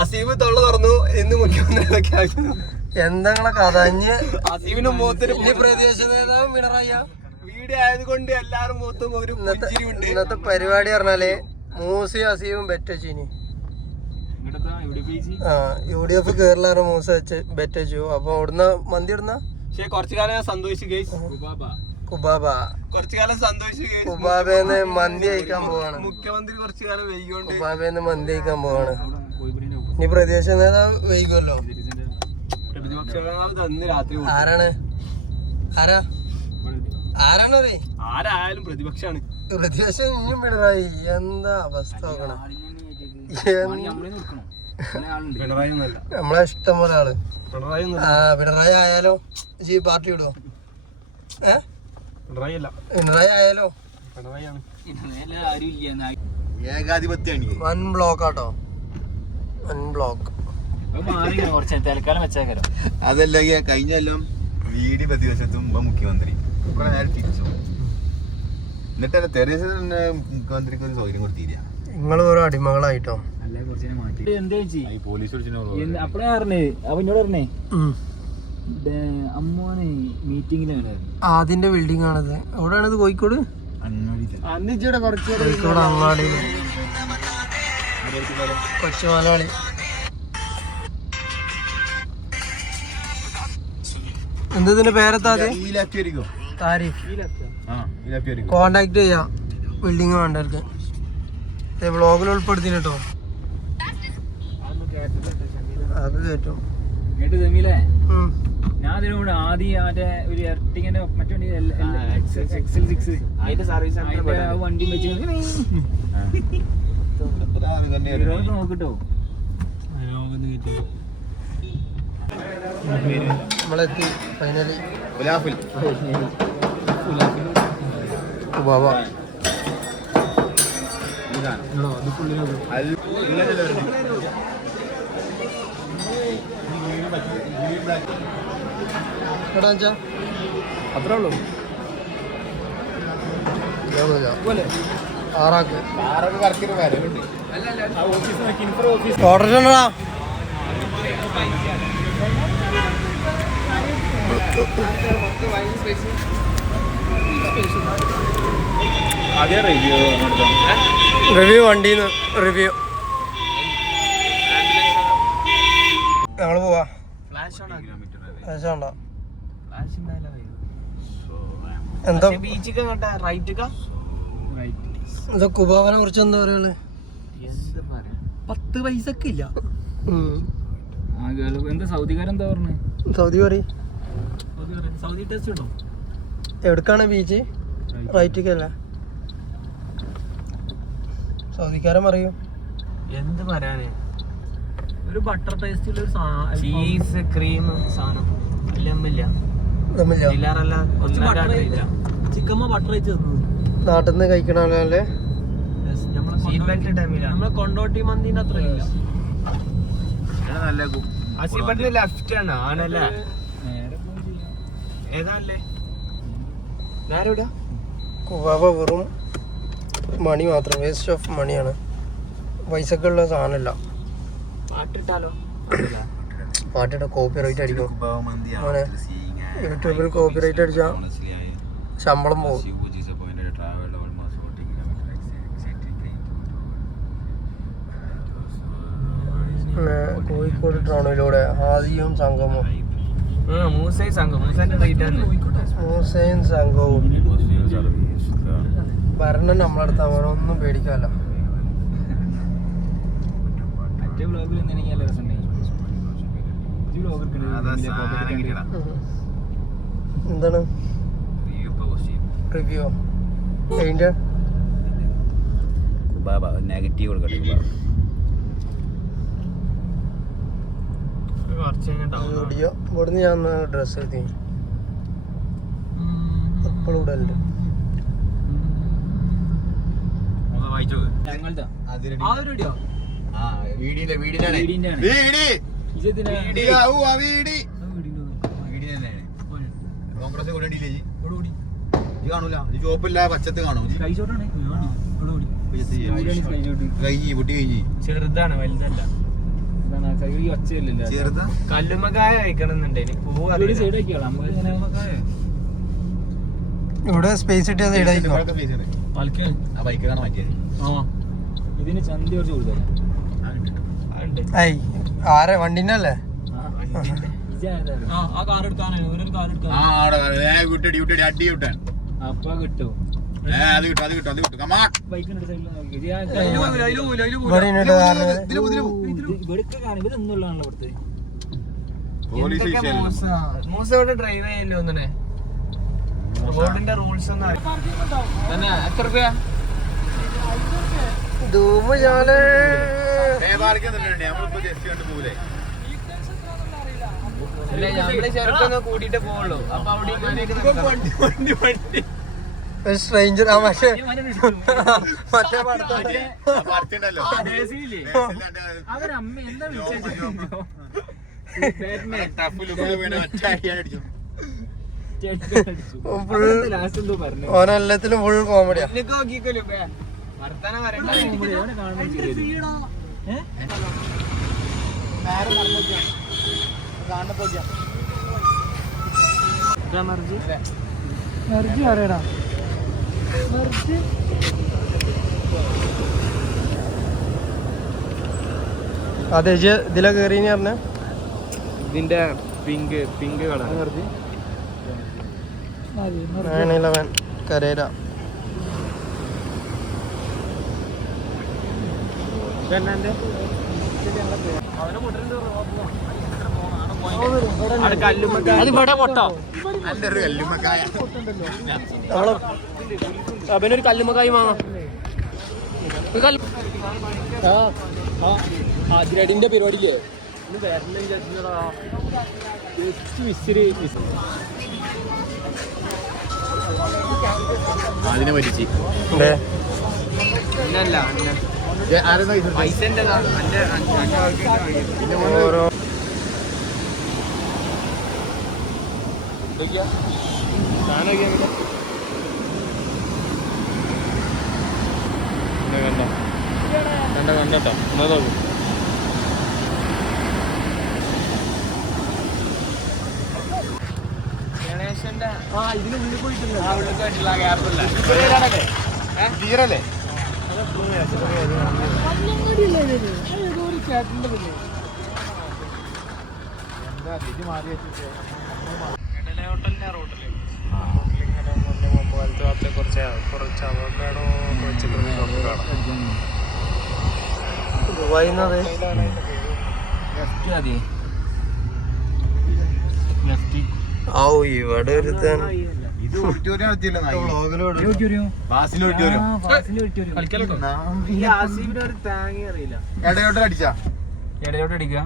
അസീബ് തൊള്ള തുറന്നു എന്ന് മുഖ്യമന്ത്രി എന്താ കഥ അസീബിന്റെ മൂത്തിന് പ്രതിപക്ഷ നേതാവ് പിണറായി വീഡിയോ ആയതുകൊണ്ട് എല്ലാരും മൂത്തും ഒരു ഇന്നത്തെ പരിപാടി പറഞ്ഞാല് മൂസയും അസീബും ബെറ്റ് വെച്ചിനി UDF കേരളാറ് മൂസ വെച്ച് ബെറ്റ് വെച്ചു. അപ്പൊ അവിടുന്ന് മന്തി ഇടുന്ന പക്ഷെ കുറച്ചു കാലം ഞാൻ സന്തോഷിച്ചു. കുബാബ കുറച്ചു കാലം സന്തോഷിച്ചു. കുബാബേന്ന് മന്തി കഴിക്കാൻ പോവാണ്. മുഖ്യമന്ത്രി കുറച്ചു കാലം വൈകിയോണ്ട് കുബാബേന്ന് മന്തി കഴിക്കാൻ പോവാണ്. ഇനി പ്രതിപക്ഷ നേതാവ് വൈകുമല്ലോ. പ്രതിപക്ഷ നേതാവ് തന്ന് രാത്രി ആരാണ് ആരായാലും പ്രതിപക്ഷാണ്. പ്രതിപക്ഷം ഇനിയും പിണറായി. എന്താ അവസ്ഥ നോക്കണം. നമ്മളെ ഇഷ്ടം പോലെ ആള് പിണറായി ആയാലോ പാർട്ടി വിടുവോ? പിണറായി ആയാലോ വൻ ബ്ലോക്ക് ആട്ടോ, വൻ ബ്ലോക്ക്. അതല്ല കഴിഞ്ഞ കൊല്ലം വീടി പ്രതിപക്ഷത്തും മുഖ്യമന്ത്രി തിരിച്ചു. എന്നിട്ട് തെരേസ മുഖ്യമന്ത്രിക്ക് ഒരു സൗകര്യം കൊടുത്തില്ല. നിങ്ങള് ഓരോ അടിമകളായിട്ടോ. അപ്പഴേ പറഞ്ഞേ അപ്പൊ എന്നോട് പറഞ്ഞേ അമ്മോനെ മീറ്റിംഗിലാണ്. അതിന്റെ ബിൽഡിംഗ് ആണത്. എവിടെയാണിത്? കോഴിക്കോട് കോഴിക്കോട് അങ്ങാടിയില് കൊച്ചുമലയാളി. എന്തതിന്റെ പേരെത്താ? കോണ്ടാക്ട് ചെയ്യാം ബിൽഡിംഗ് വേണ്ടവർക്ക്. വ്ളോഗിൽ ഉൾപ്പെടുത്തിന് കേട്ടോ. അത് കേട്ടോ. ഞാൻ അതിനോട് ആദ്യം മറ്റേ ഒരു എർട്ടിങ്ങിന്റെ മറ്റേ വണ്ടി വെച്ച് നോക്കിട്ടോ. നമ്മളെത്തി ഫൈനലി. ബാബ അത്രേ ഉള്ളൂ. ഓർഡർ ചെയ്യണടാ. റിവ്യൂ വണ്ടിന്ന് റിവ്യൂ. ഞങ്ങള് പോവാ. എന്താ എന്താ കുബാബനെ കുറിച്ച് എന്താ പറയുള്ളു? 10 പൈസക്ക് ഇല്ല. എന്താ സൗദിക്കാരെന്താ പറഞ്ഞു? സൗദി പറയും. സൗദി ടെസ്റ്റ് കിട്ടും. എവിടക്കാണ് ബീച്ച്? റൈറ്റിക്കല്ല. സൗദിക്കാരൻ പറയൂ. എന്ത് പറയാന്? ഒരു ബട്ടർ ടേസ്റ്റ്, ചീസ് ക്രീം സാധനം ചിക്കമ്മ ബട്ടർ വെച്ച് തന്നു. നാട്ടിൽ നിന്ന് കഴിക്കണല്ലേ? നമ്മളെ കൊണ്ടോട്ടി മന്തിന്റെ അത്ര ഇല്ല. ലെഫ്റ്റ് ആണ് ആണല്ലേ? ഏതാണല്ലേ? കുബാബ വെറും മണി മാത്രം, വേസ്റ്റ് ഓഫ് മണിയാണ്. പൈസക്കുള്ള സാധനമല്ല. പാട്ടിട്ട കോപ്പി റൈറ്റ് അടിക്കും. അങ്ങനെ യൂട്യൂബിൽ കോപ്പി റൈറ്റ് അടിച്ചാ ശമ്പളം പോകും. കോഴിക്കോട് ടൗണിലൂടെ ആദിയും സംഗമവും മൂസയും സംഘവും ഭരണം നമ്മളടുത്ത് ഒന്നും പേടിക്കാല്ല. എന്താണ് റിവ്യൂ? നെഗറ്റീവ് കൊടുക്കട്ടെ. ഇവിടുന്ന് ഞാൻ ഡ്രസ് എഴുതി എപ്പോഴും ഇവിടെ ഉണ്ട്. കാണൂല, ചോപ്പില്ല പച്ചത്ത് കാണും. കഴിഞ്ഞ് പൊട്ടി കഴിഞ്ഞ് ചെറുതാണ് വലുതല്ല. ചെറുതാ കല്ലുമ്മക്കായ കഴിക്കണമെന്നുണ്ടെങ്കിൽ പൂവ് ഇവിടെ സ്പേസ് കിട്ടിയ സൈഡായിരിക്കും. ആ ബൈക്ക് കാണാൻ മാറ്റിയത് ഇതിന് ചന്തി കുറച്ച് കൂടുതലാണ്. ഐ ആരെ വണ്ടിന്റെ അല്ലേ? ആ കാർ എടുക്കാനാണ് ഒരു കാർ എടുക്കാൻ. ആ അവിടെ വിട്ടടി വിട്ടടി അടി വിട്ടാൻ അപ്പൊ കിട്ടും. അത് കിട്ടും അത് കിട്ടും അത് കിട്ടും കമാ ബൈക്കിന്റെ സൈഡിൽ നോക്കി ഇവിടൊക്കെ കാണും. ഇതൊന്നുള്ളതാണല്ലോ ഇവിടുത്തെ. പോലീസ് സ്റ്റേഷൻ മൂസ ഇവിടെ ഡ്രൈവ് ചെയ്യല്ലോ ഒന്നെ റോഡിന്റെ റൂൾസ് ഒന്നും തന്നെ. എത്ര രൂപ? ധൂമ് ചാലേ നമ്മളിപ്പോ ജസ്റ്റ് കണ്ട് പോലെ അല്ല നമ്മള് ചെറുക്കൊന്ന് കൂട്ടിട്ട് പോവുള്ളൂ. അപ്പൊ അവിടെ സ്ട്രേഞ്ചർ. ആ പക്ഷേ മറ്റേ പടത്തുണ്ടല്ലോ അവരമ്മ എന്താ ലാസ്റ്റ് എന്തോ പറഞ്ഞു. ഓനെല്ലാത്തിലും ഫുൾ കോമഡിയാ. നോക്കിക്കല്ലോ വർത്താനം പറയണ്ട. അതെ ഇതിലെ കേറിന്ന് പറഞ്ഞ ഇതിന്റെ പിങ്ക് പിങ്ക് കളർ 911 കരേര. അവനൊരു കല്ലുമ്മക്കായി വാങ്ങാം. അതിരടിന്റെ പരിപാടിക്ക് അതിനെ പറ്റിച്ച് പൈസ ഓരോ കണ്ടോ എന്നാ നോക്കും. ഗണേശന്റെ ഇതിന് ഉള്ളിൽ പോയിട്ടില്ല. ഉള്ളിൽ പോയിട്ടുള്ള ഗ്യാപ്പല്ലേ ക്ലിയറല്ലേ? ഇവിടെ ഒരുത്തൻ ഇത് ഓഡിറ്റോറിയം നടത്തിയില്ല ഒരു താങ്ങി അറിയില്ല. ഇടയോട്ട് അടിച്ചാ ഇടയോട്ട് അടിക്കുക.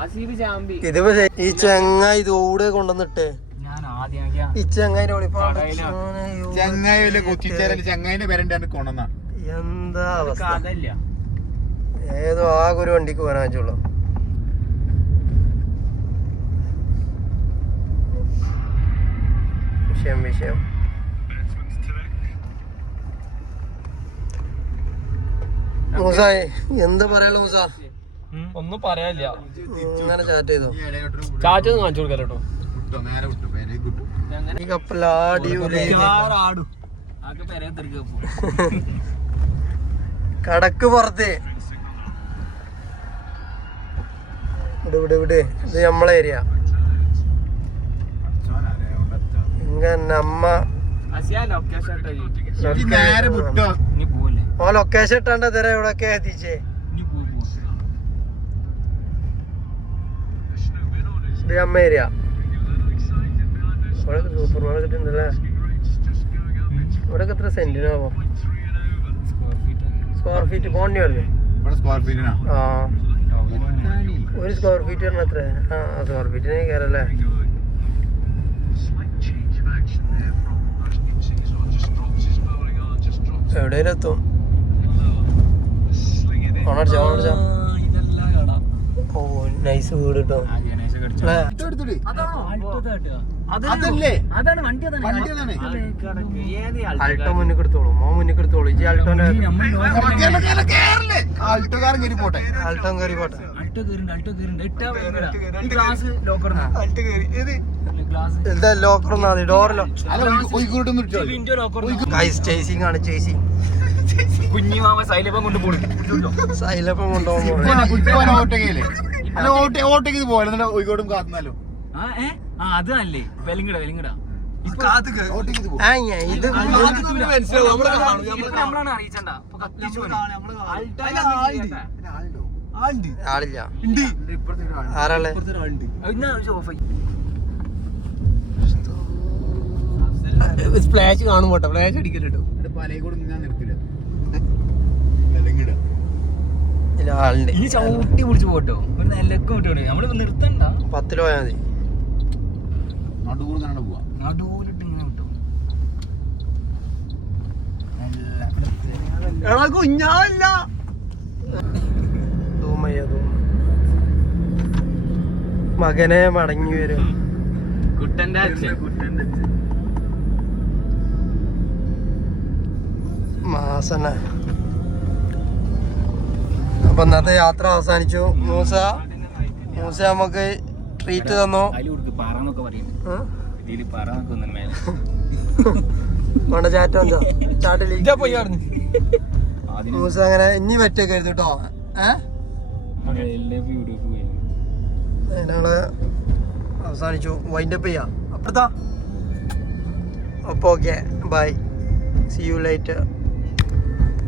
ആസിബ് ചാമ്പി. ഇതിപ്പോ ഈ ചെങ്ങായി ഇതൂടെ കൊണ്ടുവന്നിട്ടേ ഞാൻ ആദ്യം ഈ ചെങ്ങായിന്റെ ചങ്ങായി വല്ല കൊച്ചിച്ചേരല് ചങ്ങായിന്റെ പേരണ്ടാണ് കൊണ്ടുവന്ന എന്താ അവസ്ഥ. അതല്ല ഏതോ ആകെ ഒരു വണ്ടിക്ക് പോകാൻ പറ്റുള്ളൂ. വിഷയം മൂസായി എന്താ പറയാലോ മൂസ? ഒന്നും പറയാനില്ല. ഇങ്ങനെ ചാറ്റ് ചെയ്തോ? ചാറ്റൊന്നും കാണിച്ചു കൊടുക്കല്ലോ. ഈ കപ്പലാടി കടക്ക് പുറത്ത് ഇവിടെ ഇത് നമ്മളെ ഏരിയ. നമ്മ ഓ ലൊക്കേഷൻ ഇട്ടാണ്ട് തരാം. ഇവിടൊക്കെ എത്തിച്ചേ ഇത് അമ്മ ഏരിയ. ഇവിടെ സൂപ്പർ മാർക്കറ്റ് ഉണ്ടല്ലേ. ഇവിടെ എത്ര സെന്റിനാവോ? സ്ക്വയർ ഫീറ്റ് പോണ്ടി വരില്ലേ? ആ ഒരു സ്ക്വയർ ഫീറ്റ് പറഞ്ഞ എത്ര? ആ സ്ക്വയർ ഫീറ്റിന് കയറല്ലേ? എവിടെയും എത്തും. ഓണടിച്ചോ? ഓ നൈസ് വീട് കേട്ടോ. അതല്ലേ അതാണ് വണ്ടി വണ്ടി അതാണ്. ആൾട്ടോ മുന്നിൽ എടുത്തോളൂ ഇജ്ജ് ആൾട്ടോന്റെ ആൾട്ടുകാരൻ കയറി പോട്ടെ. ആൾട്ടോ കയറി പോട്ടെ. എന്താ ലോക്കർ ഒന്നാ മതി ഡോറിലോ. ചേസിങ് ആണ് ചേസിങ്. കുഞ്ഞിമാമ സൈലപ്പം കൊണ്ട് പോകും സൈലപ്പം കൊണ്ടുപോകുമ്പോ ഓട്ടേക്ക് പോലെ ഒയ്ക്കോട്ടും കാത്തുന്നാലോ. അത് അല്ലേ വെലിങ്ങട ഇത് നമ്മളാണ് അറിയിച്ചണ്ട ആളില്ല. ആരാളെ ഫ്ലാഷ് കാണുമ്പോട്ടോ ഫ്ലാഷ് അടിക്കല്ലോ. ആളുണ്ട് ഈ ചവിട്ടി പിടിച്ച് പോട്ടോ ഒരു നിലക്കും വിട്ടോണ്ട് നമ്മള് നിർത്തണ്ട 10 പോയാൽ മതി. നടുവിലിട്ട് ഇങ്ങനെ വിട്ടോ കുഞ്ഞാല്ല മകനെ മടങ്ങി വരും. കുട്ടന്റെ അച്ഛൻ മാസന. അപ്പൊ ഇന്നത്തെ യാത്ര അവസാനിച്ചു. മൂസ നമുക്ക് ട്രീറ്റ് തന്നു. പാറന്നൊക്കെ പറയുന്നു ഇതില് പറന്നൊക്കെ വേണ്ട ചാറ്റോ ചാട്ടിലേക്ക് മൂസ അങ്ങനെ ഇനി പറ്റൊക്കെ ആയിരുന്നു കേട്ടോ. അതിനാള് അവസാനിച്ചു. വൈൻഡപ്പ് ചെയ്യാം അപ്പോ okay bye. See you light.